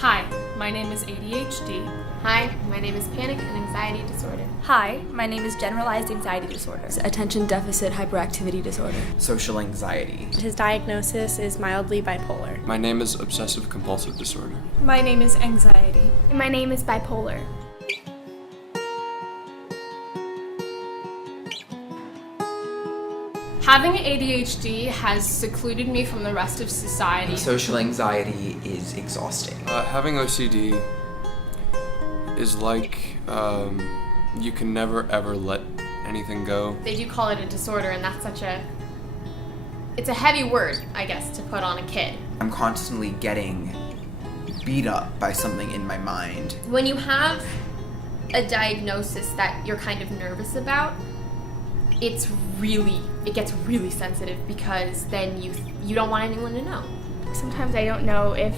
Hi, my name is ADHD. Hi, my name is Panic and Anxiety Disorder. Hi, my name is Generalized Anxiety Disorder. Attention Deficit Hyperactivity Disorder. Social anxiety. His diagnosis is mildly bipolar. My name is Obsessive Compulsive Disorder. My name is Anxiety. And my name is Bipolar. Having ADHD has secluded me from the rest of society. Social anxiety is exhausting. Having OCD is like you can never ever let anything go. They do call it a disorder, and that's it's a heavy word, I guess, to put on a kid. I'm constantly getting beat up by something in my mind. When you have a diagnosis that you're kind of nervous about, it gets really sensitive, because then you don't want anyone to know. Sometimes I don't know if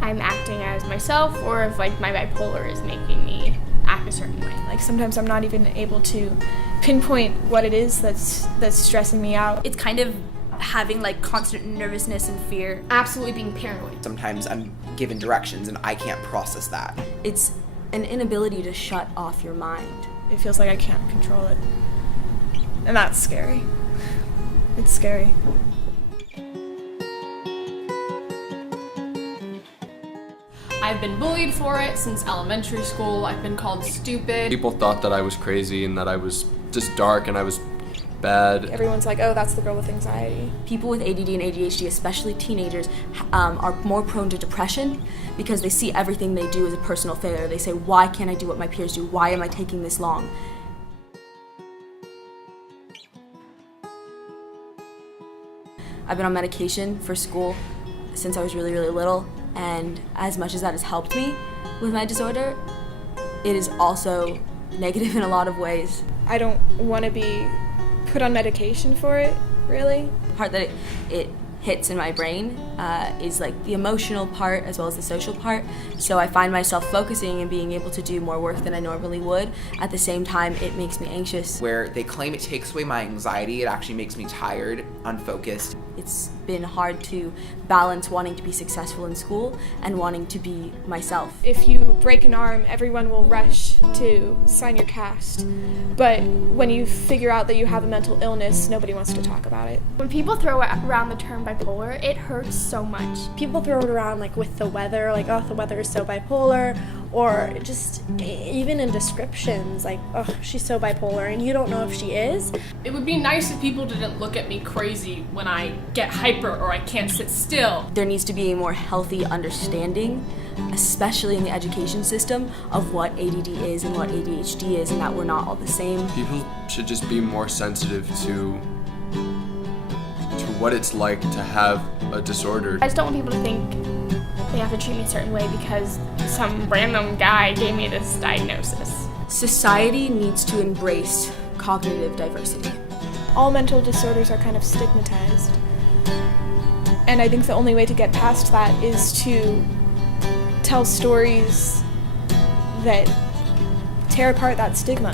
I'm acting as myself or if like my bipolar is making me act a certain way. Like sometimes I'm not even able to pinpoint what it is that's stressing me out. It's kind of having like constant nervousness and fear. Absolutely being paranoid. Sometimes I'm given directions and I can't process that. It's an inability to shut off your mind. It feels like I can't control it. And that's scary. It's scary. I've been bullied for it since elementary school. I've been called stupid. People thought that I was crazy and that I was just dark and I was bad. Everyone's like, oh, that's the girl with anxiety. People with ADD and ADHD, especially teenagers, are more prone to depression because they see everything they do as a personal failure. They say, why can't I do what my peers do? Why am I taking this long? I've been on medication for school since I was really, really little, and as much as that has helped me with my disorder, it is also negative in a lot of ways. I don't want to be put on medication for it, really. The part that it hits in my brain is like the emotional part as well as the social part. So I find myself focusing and being able to do more work than I normally would. At the same time, it makes me anxious. Where they claim it takes away my anxiety, it actually makes me tired, unfocused. It's been hard to balance wanting to be successful in school and wanting to be myself. If you break an arm, everyone will rush to sign your cast. But when you figure out that you have a mental illness, nobody wants to talk about it. When people throw around the term bipolar, it hurts so much. People throw it around like with the weather, like, oh, the weather is so bipolar, or just even in descriptions, like, oh, she's so bipolar, and you don't know if she is. It would be nice if people didn't look at me crazy when I get hyper or I can't sit still. There needs to be a more healthy understanding, especially in the education system, of what ADD is and what ADHD is, and that we're not all the same. People should just be more sensitive to what it's like to have a disorder. I just don't want people to think they have to treat me a certain way because some random guy gave me this diagnosis. Society needs to embrace cognitive diversity. All mental disorders are kind of stigmatized. And I think the only way to get past that is to tell stories that tear apart that stigma.